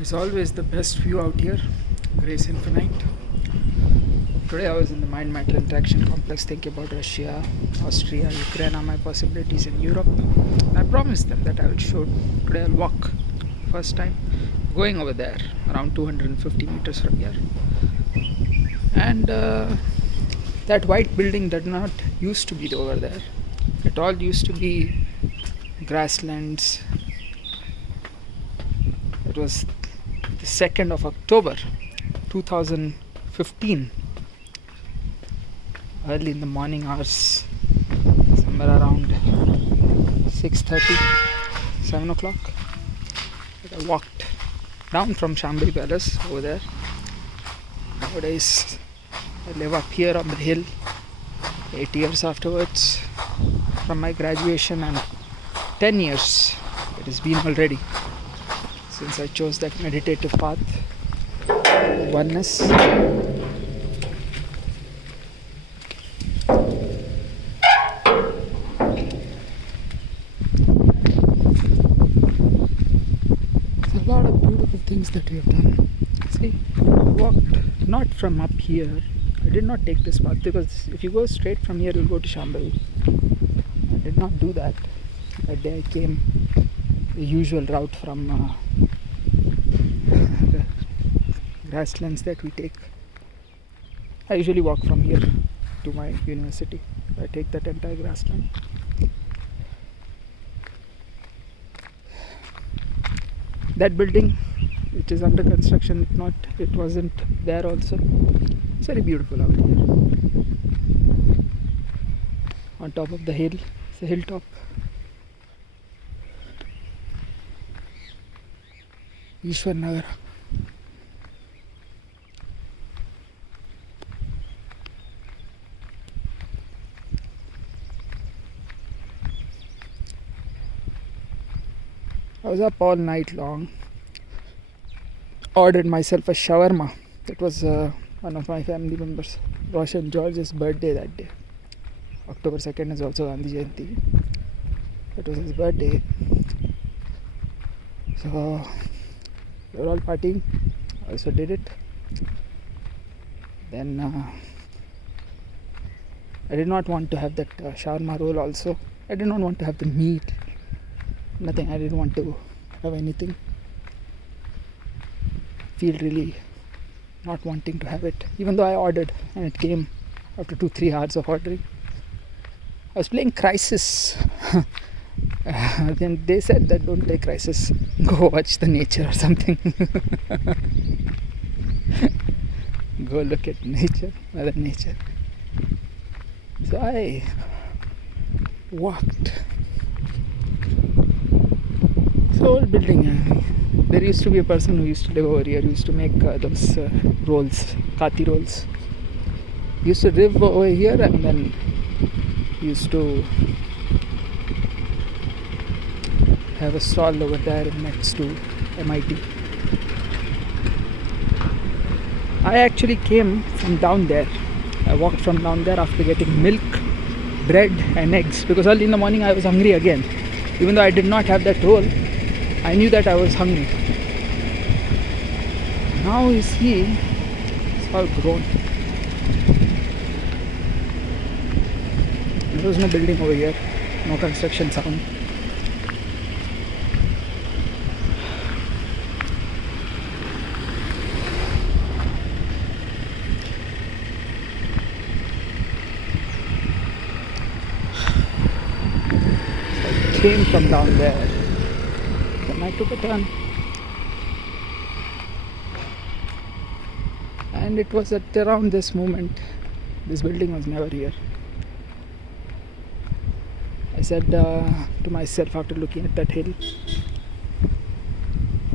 It's always the best view out here, Grace Infinite. Today I was in the Mind Matter Interaction Complex thinking about Russia, Austria, Ukraine are my possibilities in Europe. I promised them that I will show. Today I'll walk. First time going over there, around 250 meters from here. And that white building did not used to be over there. It all used to be grasslands. It was the 2nd of October 2015, early in the morning hours, somewhere around 6:30, 7 o'clock. I walked down from Chambly Palace over there. Nowadays I live up here on the hill 8 years afterwards from my graduation, and 10 years it has been already since I chose that meditative path, oneness. There's a lot of beautiful things that we have done. See, I walked not from up here. I did not take this path because if you go straight from here, you'll go to Chambly. I did not do that. That day I came the usual route from the grasslands that we take. I usually walk from here to my university. I take that entire grassland. That building, which is under construction, it wasn't there also. It's very beautiful out here. On top of the hill, it's a hilltop. Ishwar Nagar. I was up all night long. Ordered myself a shawarma. It was one of my family members, Roshan George's birthday that day. October 2nd is also Gandhi Jayanti. It was his birthday. So we were all partying. I also did it. Then I did not want to have that shawarma roll also. I did not want to have the meat. Nothing. I didn't want to have anything. Feel really not wanting to have it, even though I ordered and it came after 2-3 hours of ordering. I was playing Crisis. Then they said that don't play Crisis, go watch the nature or something. Go look at nature, Mother Nature. So I walked. It's an old building. There used to be a person who used to live over here, used to make those rolls, kati rolls. He used to live over here and then used to have a stall over there next to MIT. I actually came from down there. I walked from down there after getting milk, bread and eggs, because early in the morning I was hungry again. Even though I did not have that roll, I knew that I was hungry. Now you see, it's all grown. There was no building over here, no construction sound. So I came from down there. Then I took a turn. And it was at around this moment, this building was never here. I said to myself after looking at that hill,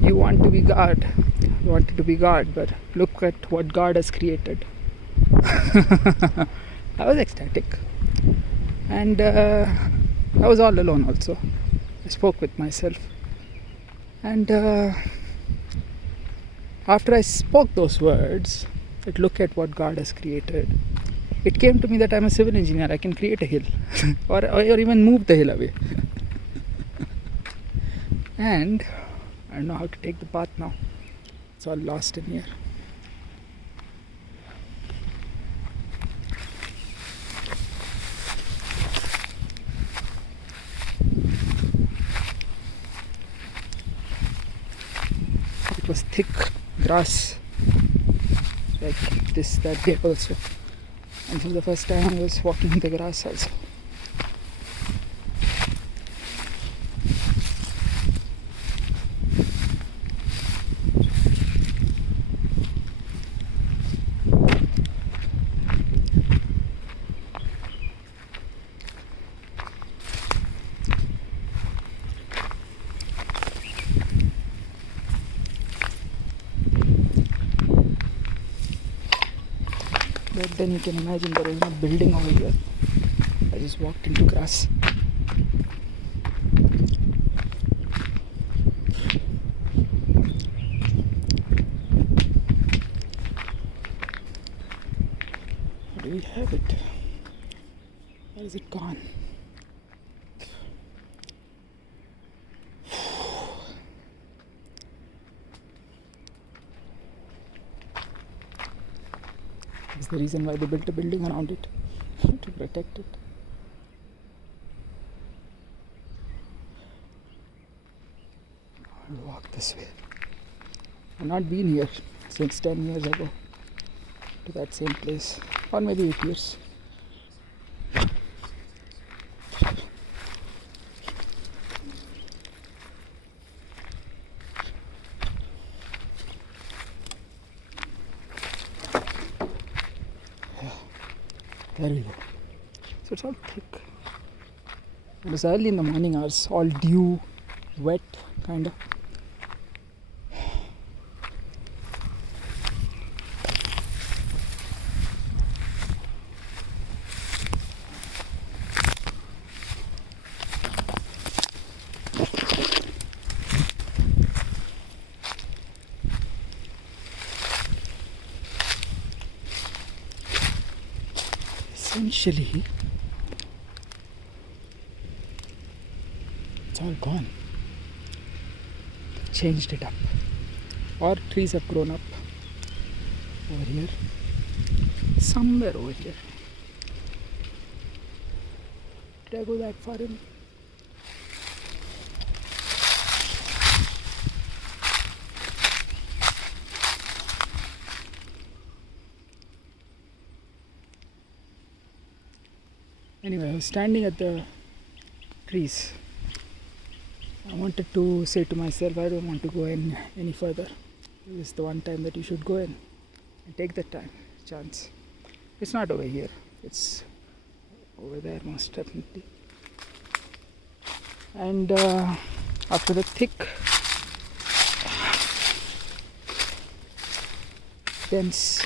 you want to be God, you wanted to be God, but look at what God has created. I was ecstatic. And I was all alone also. I spoke with myself. And after I spoke those words, that look at what God has created, it came to me that I'm a civil engineer. I can create a hill or even move the hill away. And I don't know how to take the path now. It's all lost in here. It was thick grass like this that day also, and for the first time I was walking in the grass also. But then you can imagine there is no building over here. I just walked into grass. Do we have it? Where is it gone? That's the reason why they built a building around it, to protect it. I'll walk this way. I've not been here since 10 years ago to that same place, or maybe 8 years. There we go. So it's all thick. It was early in the morning hours, all dew, wet, kind of. Essentially, it's all gone. Changed it up. Or trees have grown up over here. Somewhere over here. Did I go that far in? Anyway, I was standing at the trees. I wanted to say to myself, I don't want to go in any further. This is the one time that you should go in and take that chance. It's not over here. It's over there most definitely. And after the thick, dense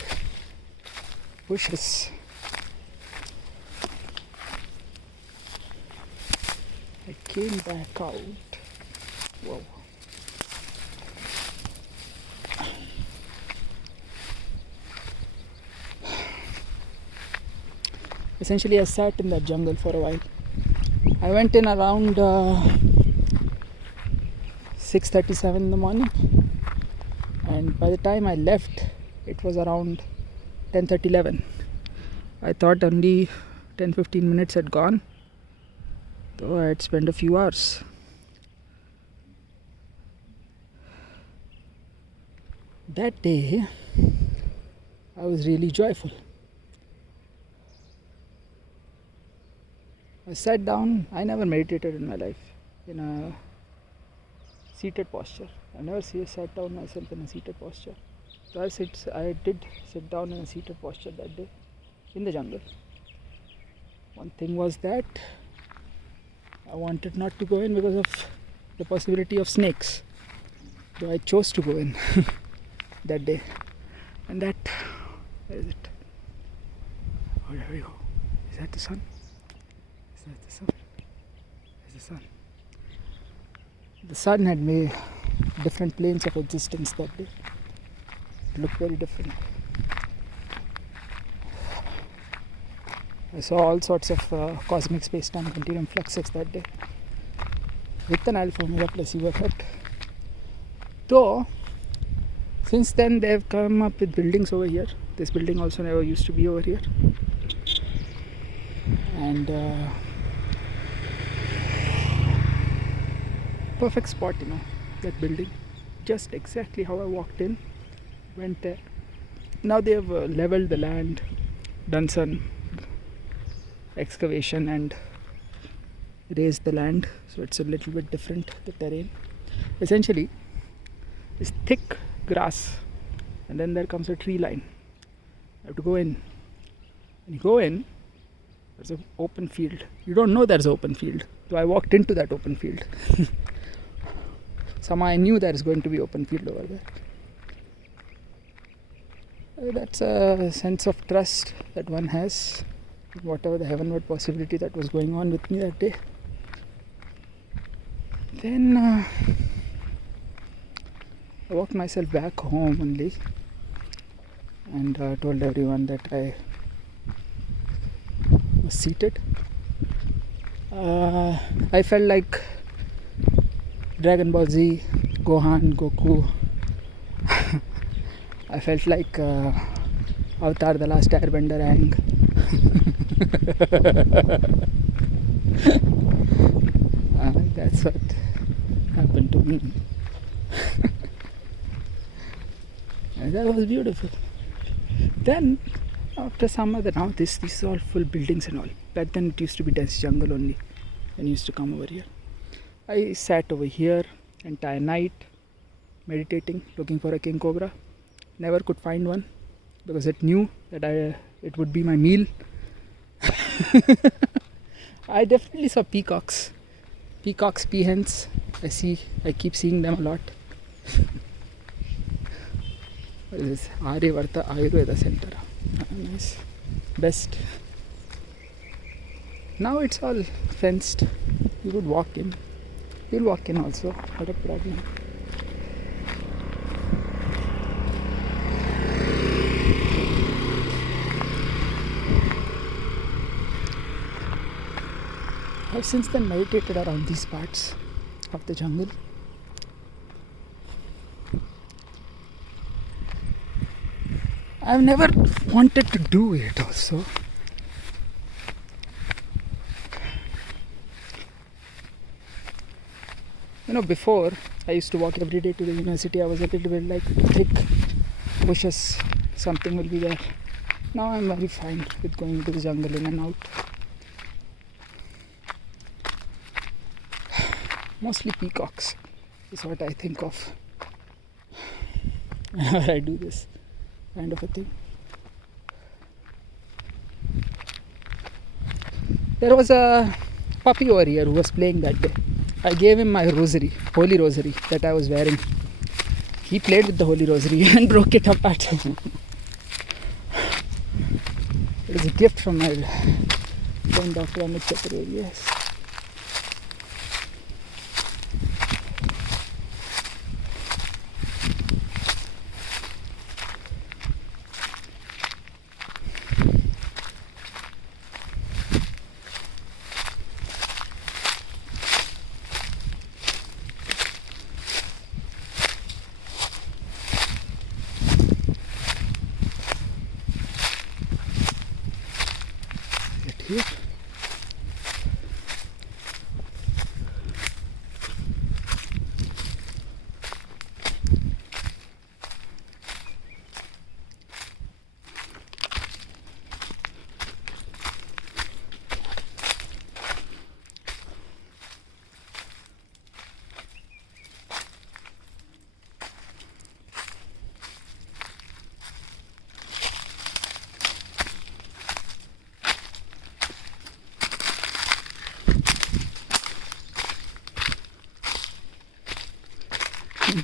bushes, I came back out. Whoa. Essentially, I sat in that jungle for a while. I went in around 6:37 in the morning, and by the time I left, it was around 10:30, 11. I thought only 10-15 minutes had gone, though I had spent a few hours. That day, I was really joyful. I sat down. I never meditated in my life in a seated posture. I never sat down myself in a seated posture. So I did sit down in a seated posture that day in the jungle. One thing was that I wanted not to go in because of the possibility of snakes. So I chose to go in that day. And that, where is it? Oh, there we go. Is that the sun? Is that the sun? There's the sun. The sun had made different planes of existence that day. It looked very different. I saw all sorts of cosmic space-time continuum fluxes that day with an alpha omega placebo effect. Though Since then they have come up with buildings over here. This building also never used to be over here. And perfect spot, that building. Just exactly how I walked in, went there. Now they have leveled the land, done some excavation and raised the land, so it's a little bit different, the terrain. Essentially, it's thick grass and then there comes a tree line. You have to go in. When you go in, there's an open field. You don't know there's an open field. So I walked into that open field. Somehow I knew there's going to be open field over there. That's a sense of trust that one has, whatever the heavenward possibility that was going on with me that day. Then I walked myself back home only and told everyone that I was seated. I felt like Dragon Ball Z, Gohan, Goku. I felt like Avatar the Last Airbender Aang. That's what happened to me. And that was beautiful. Then after some other, now this is all full buildings and all. Back then it used to be dense jungle only when you used to come over here. I sat over here entire night meditating, looking for a king cobra. Never could find one because it knew that it would be my meal. I definitely saw peacocks, peahens. I keep seeing them a lot. What is this? Aryavarta Ayurveda Center. Nice. Best. Now it's all fenced. You could walk in. You'll walk in also, not a problem. I've since then meditated around these parts of the jungle. I've never wanted to do it also. Before I used to walk every day to the university, I was a little bit like thick bushes, something will be there. Now I'm very fine with going into the jungle in and out. Mostly peacocks is what I think of whenever I do this kind of a thing. There was a puppy over here who was playing that day. I gave him my rosary, holy rosary that I was wearing. He played with the holy rosary and broke it apart. It is a gift from my friend Dr. Amit Chaturvedi. Yes. Here.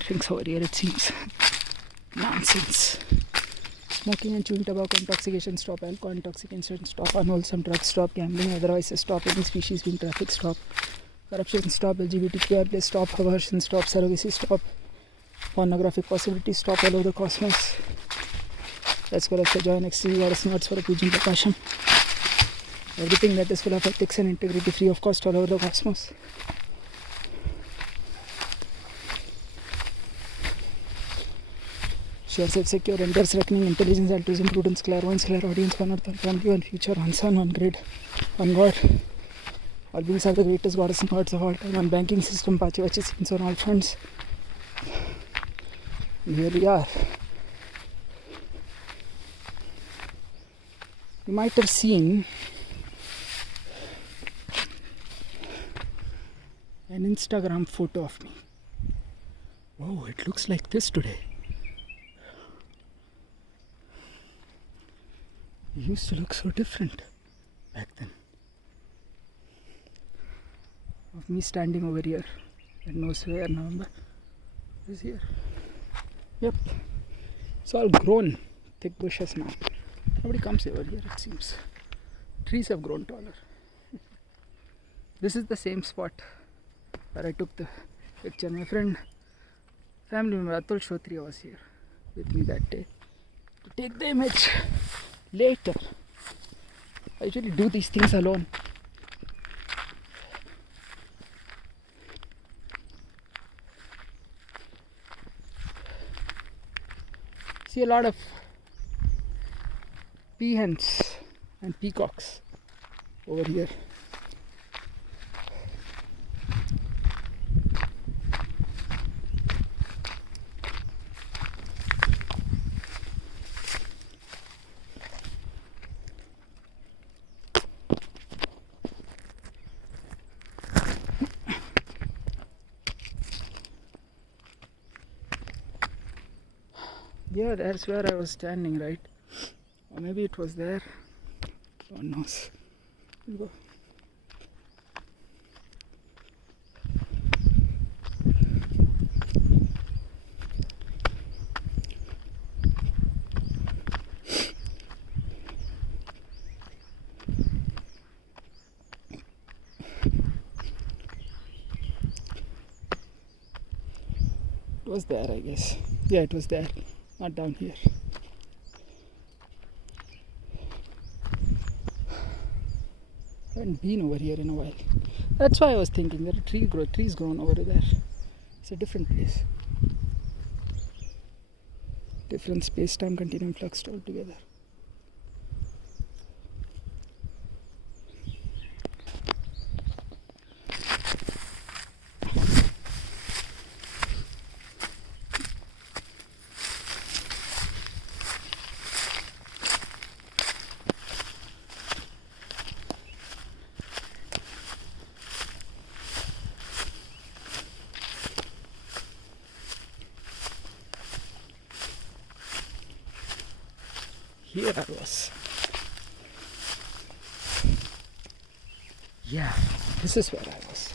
Drinks over here, it seems. Nonsense. Smoking and chewing tobacco intoxication stop, alcohol intoxication stop, unwholesome drugs stop, gambling otherwise stop, any species being trafficked stop, corruption stop, LGBTQI+ stop, aversion stop, surrogacy stop, pornographic possibilities stop all over the cosmos. That's for us joy and ecstasy, or not for a Pujin Prakasham. Everything that is full of ethics and integrity, free of cost all over the cosmos. She has said secure, enters reckoning, intelligence, altruism, prudence, clairvoyance, clairaudience, one earth, one family, one future, one sun, one grid, one God. All beings are the greatest goddess and gods of all time. One banking system, Pachi Vachi scenes on all fronts. And here we are. You might have seen an Instagram photo of me. Whoa, it looks like this today. It used to look so different back then. Of me standing over here at no where November is here. Yep, it's all grown, thick bushes now. Nobody comes over here, it seems. Trees have grown taller. This is the same spot where I took the picture. My friend, family member Atul Shotri was here with me that day to take the image later. I usually do these things alone. See a lot of peahens and peacocks over here. Yeah, that's where I was standing, right? Or maybe it was there. God knows. We'll go. It was there, I guess. Yeah, it was there. Not down here. I haven't been over here in a while. That's why I was thinking there are trees grown over there. It's a different place. Different space-time continuum fluxed all together. Here I was. Yeah, this is where I was.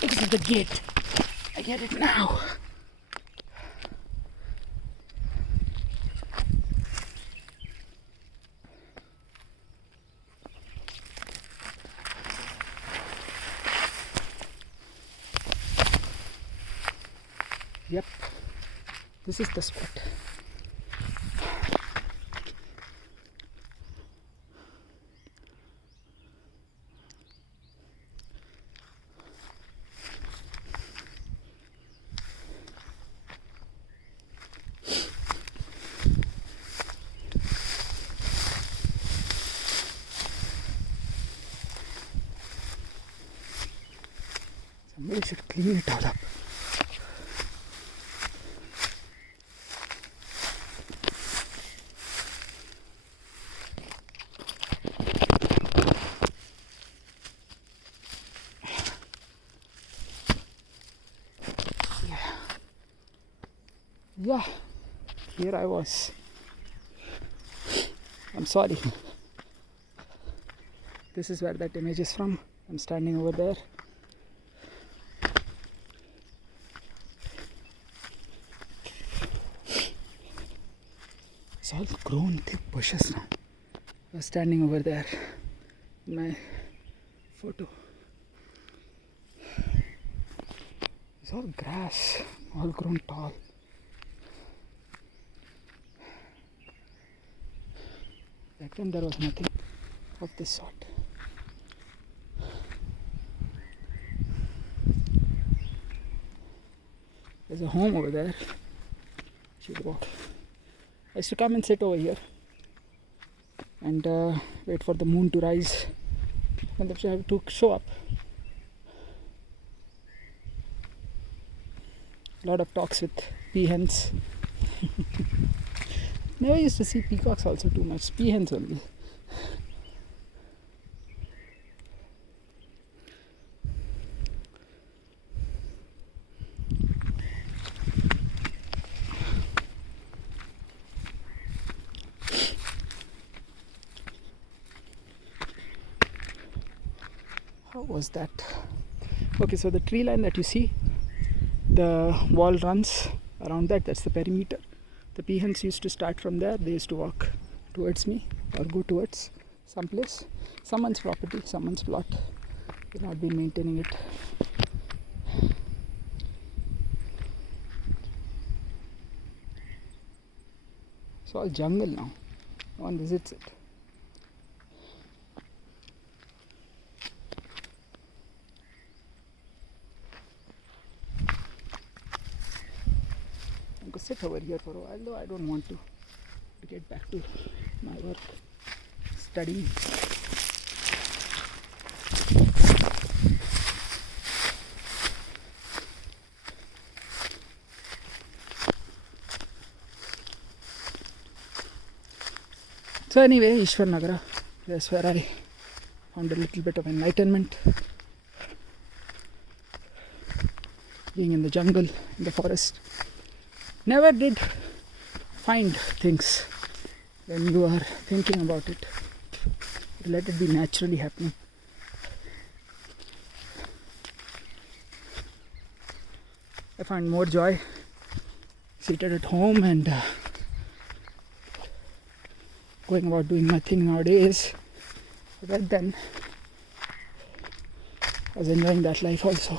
Look at the gate. I get it now. Yep, this is the spot. Somebody should clean it all up. Yeah, here I was. I'm sorry. This is where that image is from. I'm standing over there. It's all grown thick bushes now. I was standing over there in my photo. It's all grass, all grown tall. Back then there was nothing of this sort. There's a home over there. She'd walk. I used to come and sit over here and wait for the moon to rise and then have to show up. A lot of talks with peahens. Never used to see peacocks also too much. Peahens only. How was that? Okay, so the tree line that you see, the wall runs around that, that's the perimeter. The peahens used to start from there. They used to walk towards me or go towards someplace, someone's property, someone's plot. They've not been maintaining it. It's all jungle now. No one visits it. I'm going to sit over here for a while, though I don't want to get back to my work, studying. So anyway, Ishwar Nagara, that's where I found a little bit of enlightenment. Being in the jungle, in the forest. Never did find things when you are thinking about it. Let it be naturally happening. I find more joy seated at home and going about doing nothing nowadays. But then I was enjoying that life also.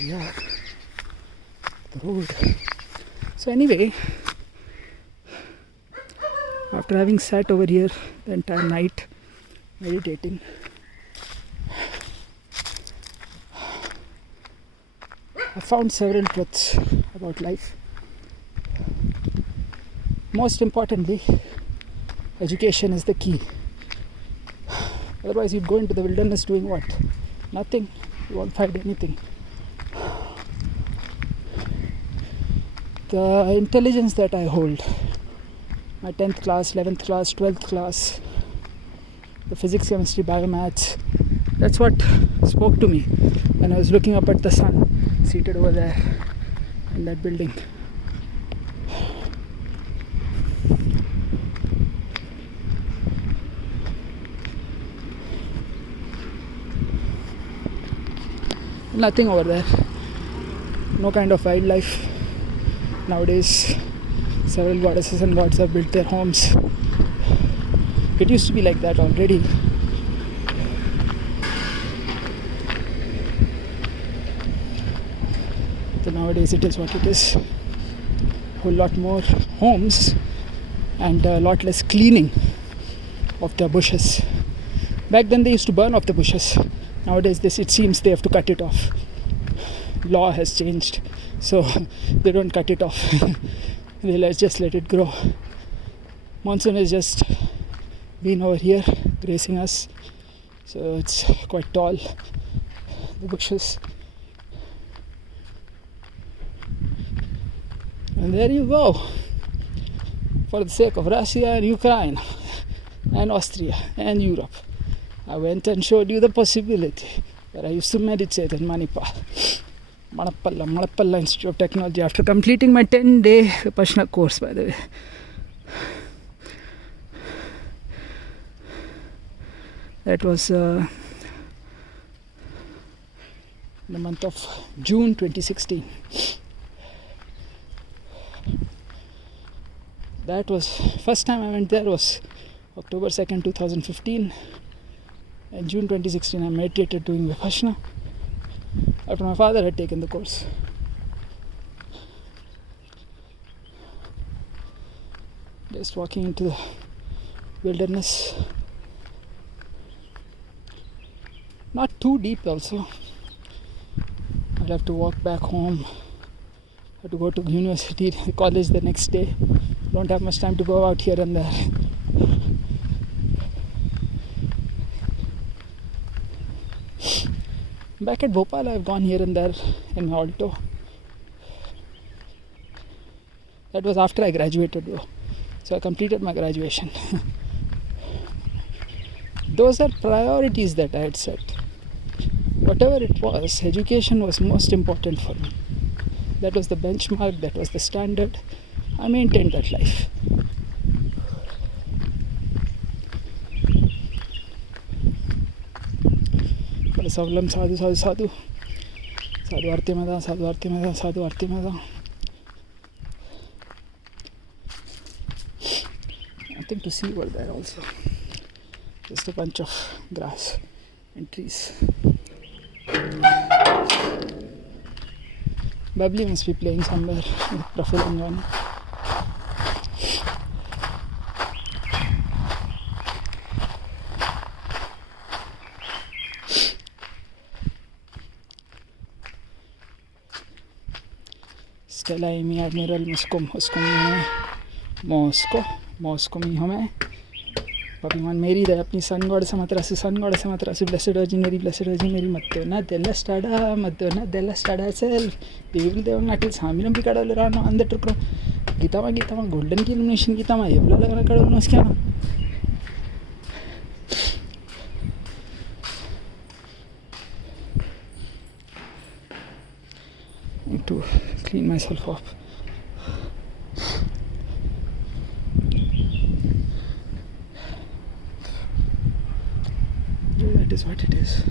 Yeah, the road. So anyway, after having sat over here the entire night meditating, I found several truths about life. Most importantly, education is the key. Otherwise you'd go into the wilderness doing what? Nothing. You won't find anything. The intelligence that I hold, my 10th class, 11th class, 12th class, the physics, chemistry, biomaths, that's what spoke to me when I was looking up at the sun, seated over there in that building. Nothing over there, no kind of wildlife. Nowadays, several goddesses and gods have built their homes. It used to be like that already. So nowadays it is what it is. A whole lot more homes and a lot less cleaning of the bushes. Back then they used to burn off the bushes. Nowadays it seems they have to cut it off. Law has changed. So they don't cut it off. They just let it grow. Monsoon has just been over here gracing us. So it's quite tall, the bushes. And there you go. For the sake of Russia and Ukraine and Austria and Europe, I went and showed you the possibility that I used to meditate in Manipal. Manapalla Institute of Technology, after completing my 10-day Vipassana course, by the way. That was in the month of June 2016. That was, first time I went there was October 2nd, 2015. And June 2016 I meditated doing Vipassana after my father had taken the course. Just walking into the wilderness. Not too deep also. I'll have to walk back home. Have to go to university, college the next day. Don't have much time to go out here and there. Back at Bhopal, I've gone here and there in my Alto. That was after I graduated though. So I completed my graduation. Those are priorities that I had set. Whatever it was, education was most important for me. That was the benchmark, that was the standard. I maintained that life. Savlam sadhu sadhu sadhu. Sadhu arti mada, sadhu arti mada, sadhu arti mada. Nothing to see over there also. Just a bunch of grass and trees. Bubbly must be playing somewhere with Praful and Johnny. Stella Amy Admiral Moscow mi home Papiman Mary the apni sun god samatrasu blessed virgin Mary Madonna della stada self devil devanga atil saminam bikadavlu rano andettukro gitama golden illumination gitama evla lagana kadavlu noskana need to clean myself up. That is what it is.